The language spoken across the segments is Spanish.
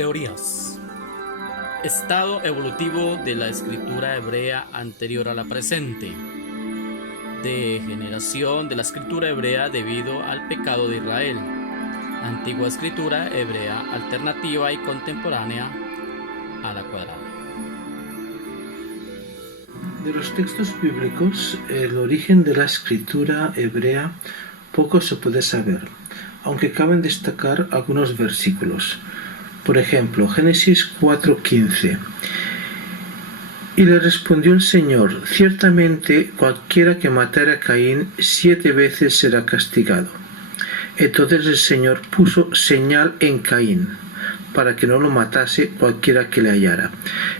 Teorías. Estado evolutivo de la escritura hebrea anterior a la presente. Degeneración de la escritura hebrea debido al pecado de Israel. Antigua escritura hebrea alternativa y contemporánea a la cuadrada. De los textos bíblicos, el origen de la escritura hebrea poco se puede saber, aunque caben destacar algunos versículos. Por ejemplo, Génesis 4:15. Y le respondió el Señor: ciertamente cualquiera que matare a Caín 7 veces será castigado. Entonces el Señor puso señal en Caín, para que no lo matase cualquiera que le hallara.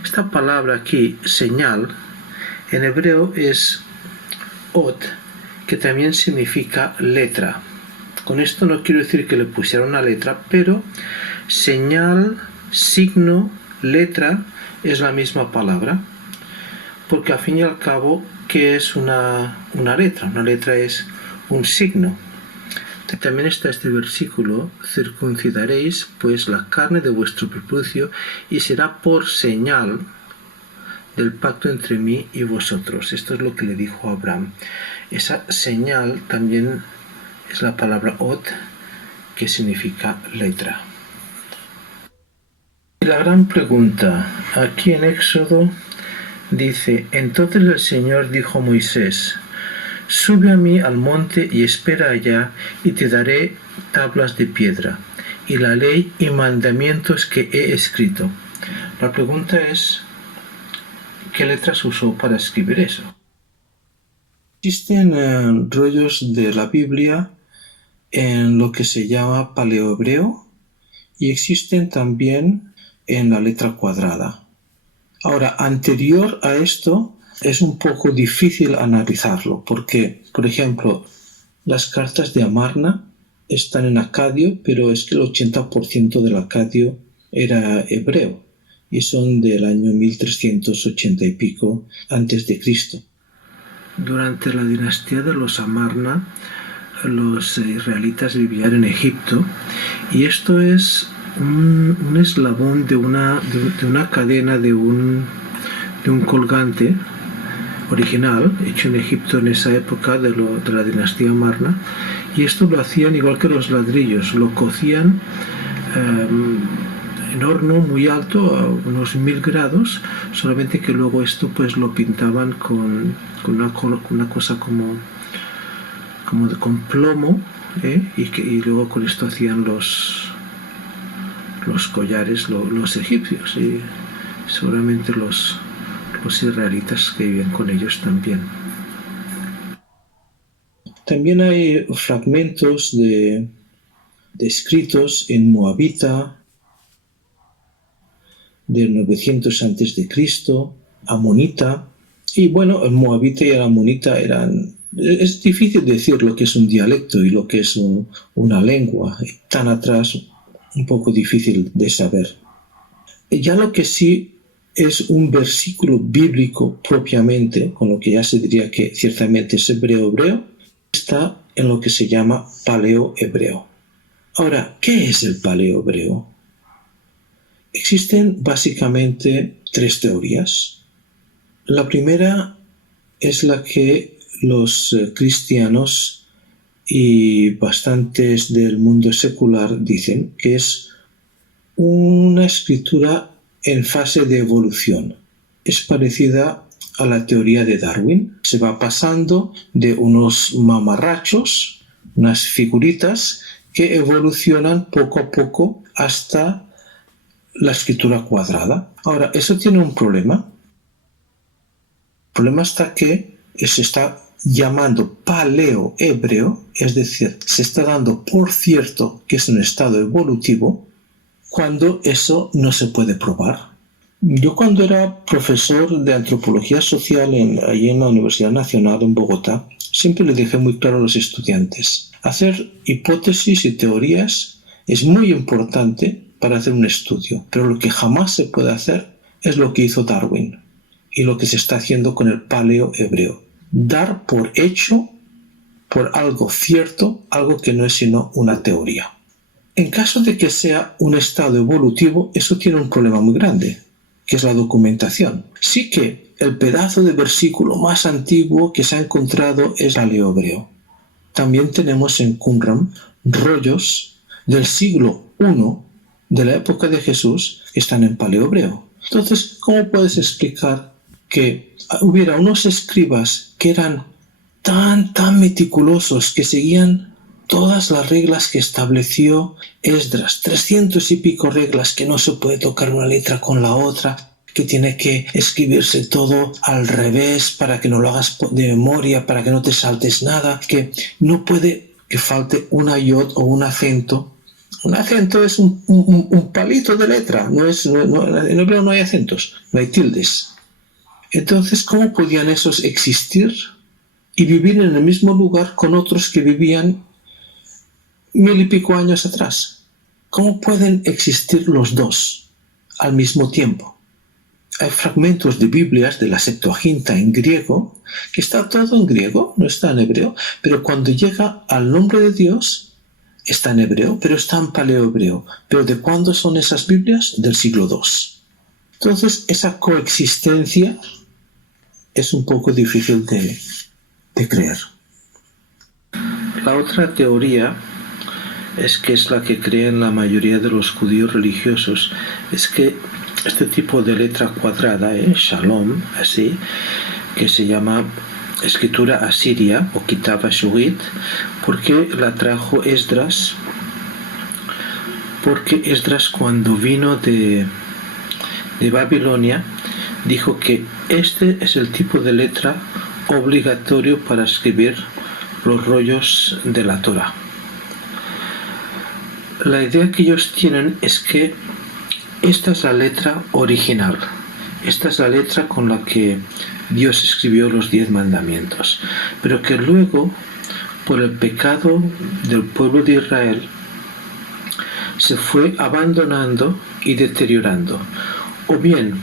Esta palabra aquí, señal, en hebreo es ot, que también significa letra. Con esto no quiero decir que le pusiera una letra, pero señal, signo, letra es la misma palabra, porque al fin y al cabo, ¿qué es una letra? Una letra es un signo. También está este versículo: circuncidaréis pues la carne de vuestro prepucio y será por señal del pacto entre mí y vosotros. Esto es lo que le dijo a Abraham. Esa señal también es la palabra ot, que significa letra. Y la gran pregunta, aquí en Éxodo dice: entonces el Señor dijo a Moisés: sube a mí al monte y espera allá, y te daré tablas de piedra, y la ley y mandamientos que he escrito. La pregunta es: ¿qué letras usó para escribir eso? Existen rollos de la Biblia en lo que se llama paleohebreo y existen también en la letra cuadrada. Ahora, anterior a esto es un poco difícil analizarlo porque, por ejemplo, las cartas de Amarna están en acadio, pero es que el 80% del acadio era hebreo y son del año 1380 y pico antes de Cristo. Durante la dinastía de los Amarna, los israelitas vivían en Egipto, y esto es un eslabón de una cadena de un colgante original hecho en Egipto en esa época de la dinastía Amarna, y esto lo hacían igual que los ladrillos, lo cocían en horno muy alto a unos 1000 grados, solamente que luego esto pues lo pintaban con una cosa como con plomo, y luego con esto hacían los collares los egipcios, y seguramente los israelitas que vivían con ellos también. También hay fragmentos de escritos en moabita del 900 a.C., amonita, y bueno, el moabita y el amonita es difícil decir lo que es un dialecto y lo que es una lengua, tan atrás, un poco difícil de saber. Ya lo que sí es un versículo bíblico propiamente, con lo que ya se diría que ciertamente es hebreo, está en lo que se llama paleohebreo. Ahora, ¿qué es el paleohebreo? Existen básicamente 3 teorías. La primera es la que los cristianos y bastantes del mundo secular dicen, que es una escritura en fase de evolución. Es parecida a la teoría de Darwin. Se va pasando de unos mamarrachos, unas figuritas, que evolucionan poco a poco hasta la escritura cuadrada. Ahora, eso tiene un problema. El problema está que se está llamando paleohebreo, es decir, se está dando por cierto que es un estado evolutivo, cuando eso no se puede probar. Yo, cuando era profesor de antropología social allí en la Universidad Nacional en Bogotá, siempre le dejé muy claro a los estudiantes: hacer hipótesis y teorías es muy importante para hacer un estudio, pero lo que jamás se puede hacer es lo que hizo Darwin y lo que se está haciendo con el paleohebreo: dar por algo cierto algo que no es sino una teoría. En caso de que sea un estado evolutivo, eso tiene un problema muy grande, que es la documentación. Sí que el pedazo de versículo más antiguo que se ha encontrado es paleohebreo. También tenemos en Qumran rollos del siglo I de la época de Jesús que están en paleohebreo. Entonces, ¿cómo puedes explicar que hubiera unos escribas que eran tan meticulosos, que seguían todas las reglas que estableció Esdras, 300 y pico reglas, que no se puede tocar una letra con la otra, que tiene que escribirse todo al revés para que no lo hagas de memoria, para que no te saltes nada, que no puede que falte una yod o un acento? Un acento es un palito de letra, en hebreo no hay acentos, no hay tildes. Entonces, ¿cómo podían esos existir y vivir en el mismo lugar con otros que vivían 1000 y pico años atrás? ¿Cómo pueden existir los dos al mismo tiempo? Hay fragmentos de Biblias de la Septuaginta en griego, que está todo en griego, no está en hebreo, pero cuando llega al nombre de Dios, está en hebreo, pero está en paleohebreo. ¿Pero de cuándo son esas Biblias? Del siglo II. Entonces, esa coexistencia es un poco difícil de creer. La otra teoría que es la que creen la mayoría de los judíos religiosos, es que este tipo de letra cuadrada, Shalom, así, que se llama escritura asiria o Kitab Ashurit, porque la trajo Esdras, porque Esdras, cuando vino de Babilonia, dijo que este es el tipo de letra obligatorio para escribir los rollos de la Torá. La idea que ellos tienen es que esta es la letra original, esta es la letra con la que Dios escribió los 10 mandamientos, pero que luego, por el pecado del pueblo de Israel, se fue abandonando y deteriorando. O bien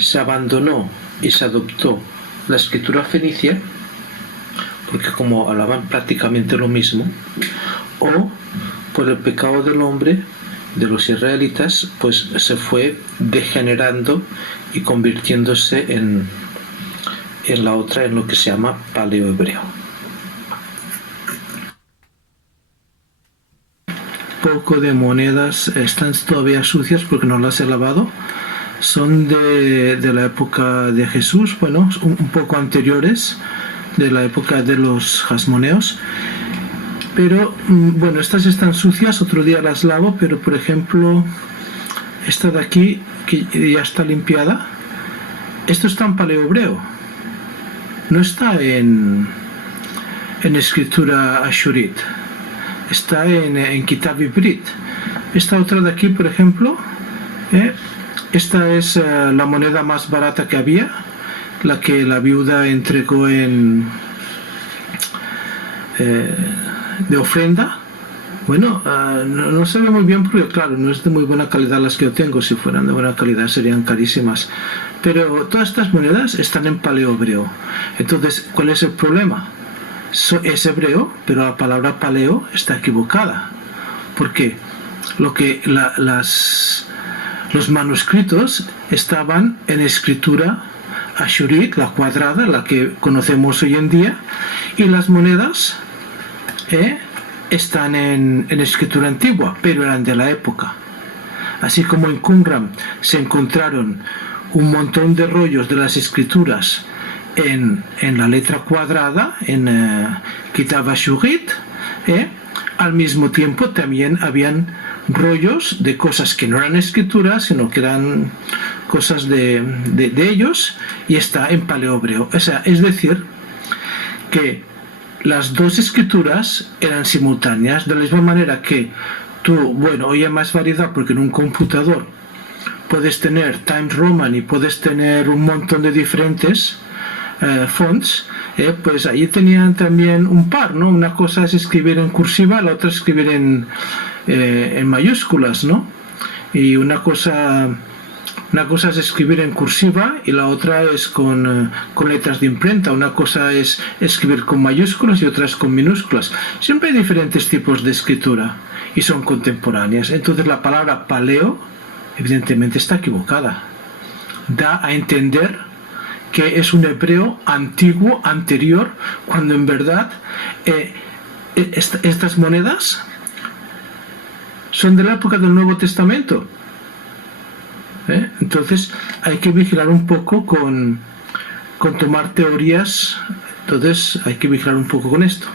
se abandonó y se adoptó la escritura fenicia, porque como hablaban prácticamente lo mismo, o por el pecado del hombre, de los israelitas, pues se fue degenerando y convirtiéndose en la otra, en lo que se llama paleohebreo. Poco de monedas están todavía sucias porque no las he lavado. Son de la época de Jesús, bueno, un poco anteriores, de la época de los jasmoneos. Pero, bueno, estas están sucias, otro día las lavo, pero por ejemplo, esta de aquí, que ya está limpiada, esto está en paleohebreo, no está en escritura ashurit, está en Kitab Ibrit. Esta otra de aquí, por ejemplo, esta es la moneda más barata que había, la que la viuda entregó de ofrenda. Bueno, no se ve muy bien porque claro, no es de muy buena calidad las que yo tengo. Si fueran de buena calidad serían carísimas, pero todas estas monedas están en paleohebreo. Entonces, ¿cuál es el problema? Es hebreo, pero la palabra paleo está equivocada, porque los manuscritos estaban en escritura ashurit, la cuadrada, la que conocemos hoy en día, y las monedas están en escritura antigua, pero eran de la época. Así como en Qumran se encontraron un montón de rollos de las escrituras en la letra cuadrada, en Kitab Ashurit, al mismo tiempo también habían rollos de cosas que no eran escrituras, sino que eran cosas de ellos, y está en paleohebreo. O sea, es decir, que las dos escrituras eran simultáneas, de la misma manera que tú, bueno, hoy hay más variedad porque en un computador puedes tener Times Roman y puedes tener un montón de diferentes fonts, pues ahí tenían también un par, ¿no? Una cosa es escribir en cursiva, la otra es escribir en mayúsculas, ¿no? Y una cosa Una cosa es escribir en cursiva y la otra es con letras de imprenta. Una cosa es escribir con mayúsculas y otra es con minúsculas. Siempre hay diferentes tipos de escritura y son contemporáneas. Entonces la palabra paleo evidentemente está equivocada. Da a entender que es un hebreo antiguo, anterior, cuando en verdad estas monedas son de la época del Nuevo Testamento. Entonces hay que vigilar un poco con tomar teorías. Entonces hay que vigilar un poco con esto.